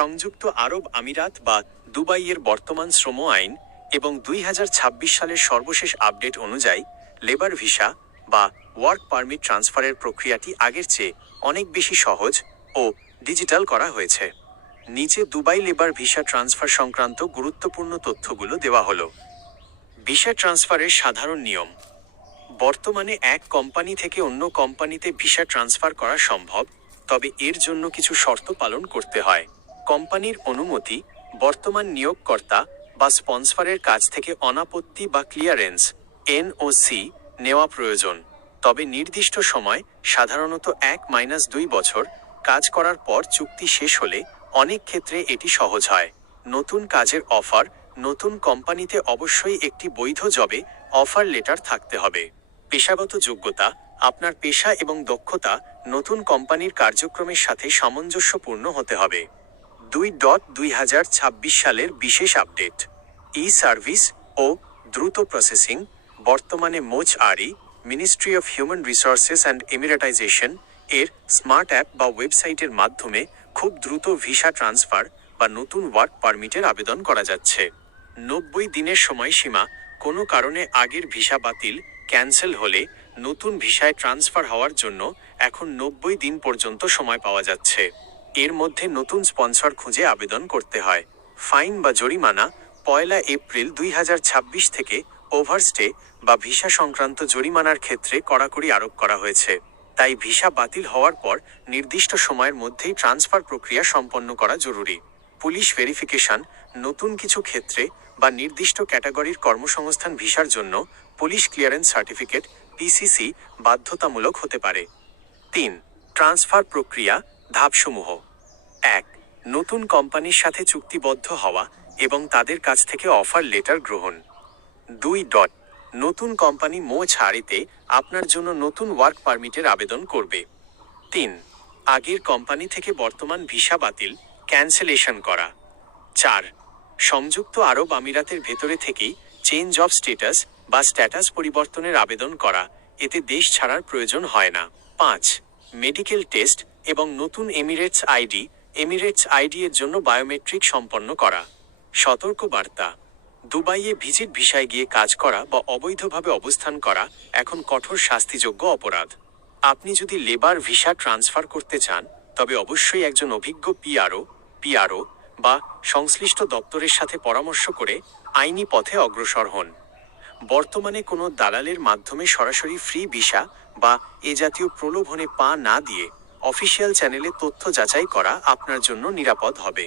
সংযুক্ত আরব আমিরাত বা দুবাইয়ের বর্তমান শ্রম আইন এবং 2026 সালের সর্বশেষ আপডেট অনুযায়ী লেবার ভিসা বা ওয়ার্ক পারমিট ট্রান্সফারের প্রক্রিয়াটি আগের চেয়ে অনেক বেশি সহজ ও ডিজিটাল করা হয়েছে। নিচে দুবাই লেবার ভিসা ট্রান্সফার সংক্রান্ত গুরুত্বপূর্ণ তথ্যগুলো দেওয়া হলো। ভিসা ট্রান্সফারের সাধারণ নিয়ম। বর্তমানে এক কোম্পানি থেকে অন্য কোম্পানিতে ভিসা ট্রান্সফার করা সম্ভব, তবে এর জন্য কিছু শর্ত পালন করতে হয়। কোম্পানির অনুমতি, বর্তমান নিয়োগকর্তা বা স্পন্সরের কাছ থেকে অনাপত্তি বা ক্লিয়ারেন্স এনওসি নেওয়া প্রয়োজন। তবে নির্দিষ্ট সময়, সাধারণত 1-2 বছর কাজ করার পর চুক্তি শেষ হলে অনেক ক্ষেত্রে এটি সহজ হয়। নতুন কাজের অফার। নতুন কোম্পানিতে অবশ্যই একটি বৈধ জবে অফার লেটার থাকতে হবে। পেশাগত যোগ্যতা। আপনার পেশা এবং দক্ষতা নতুন কোম্পানির কার্যক্রমের সাথে সামঞ্জস্যপূর্ণ হতে হবে। 2026 সালের বিশেষ আপডেট। ই সার্ভিস ও দ্রুত প্রসেসিং। বর্তমানে মোচআরি, ministry of human resources and emiratisation এর স্মার্ট অ্যাপ বা ওয়েবসাইটের মাধ্যমে খুব দ্রুত ভিসা ট্রান্সফার বা নতুন ওয়ার্ক পারমিটের আবেদন করা যাচ্ছে। 90 দিনের সময়সীমা। কোনো কারণে আগের ভিসা বাতিল, ক্যান্সেল হলে নতুন ভিসায় ট্রান্সফার হওয়ার জন্য এখন 90 দিন পর্যন্ত সময় পাওয়া যাচ্ছে। এর মধ্যে নতুন স্পন্সর খুঁজে আবেদন করতে হয়। ফাইন বা জরিমানা। 1 এপ্রিল 2026 থেকে ওভারস্টে বা ভিসা সংক্রান্ত জরিমানার ক্ষেত্রে কড়াকড়ি আরোপ করা হয়েছে। তাই ভিসা বাতিল হওয়ার পর নির্দিষ্ট সময়ের মধ্যেই ট্রান্সফার প্রক্রিয়া সম্পন্ন করা জরুরি। Police verification. নতুন কিছু ক্ষেত্রে বা নির্দিষ্ট ক্যাটাগরির কর্মসংস্থান ভিসার জন্য পুলিশ ক্লিয়ারেন্স সার্টিফিকেট পিসিসি বাধ্যতামূলক হতে পারে। 3. ট্রান্সফার প্রক্রিয়া ধাপসমূহ। 1. নতুন কোম্পানির সাথে চুক্তিবদ্ধ হওয়া এবং তাদের কাছ থেকে অফার লেটার গ্রহণ। 2. নতুন কোম্পানি মোচআরিতে আপনার জন্য নতুন ওয়ার্ক পারমিটের আবেদন করবে। 3. আগের কোম্পানি থেকে বর্তমান ভিসা বাতিল, ক্যান্সেলেশন করা। 4. সংযুক্ত আরব আমিরাতের ভেতরে থেকেই চেঞ্জ অফ স্ট্যাটাস বা স্ট্যাটাস পরিবর্তনের আবেদন করা, এতে দেশ ছাড়ার প্রয়োজন হয় না। 5. মেডিকেল টেস্ট এবং নতুন এমিরেটস আইডি এর জন্য বায়োমেট্রিক সম্পন্ন করা। সতর্কবার্তা। দুবাইয়ে ভিজিট ভিসায় গিয়ে কাজ করা বা অবৈধভাবে অবস্থান করা এখন কঠোর শাস্তিযোগ্য অপরাধ। আপনি যদি লেবার ভিসা ট্রান্সফার করতে চান, তবে অবশ্যই একজন অভিজ্ঞ পিআরও বা সংশ্লিষ্ট দপ্তরের সাথে পরামর্শ করে আইনি পথে অগ্রসর হন। বর্তমানে কোনো দালালের মাধ্যমে সরাসরি ফ্রি ভিসা বা এ জাতীয় প্রলোভনে পা না দিয়ে অফিসিয়াল চ্যানেলে তথ্য যাচাই করা আপনার জন্য নিরাপদ হবে।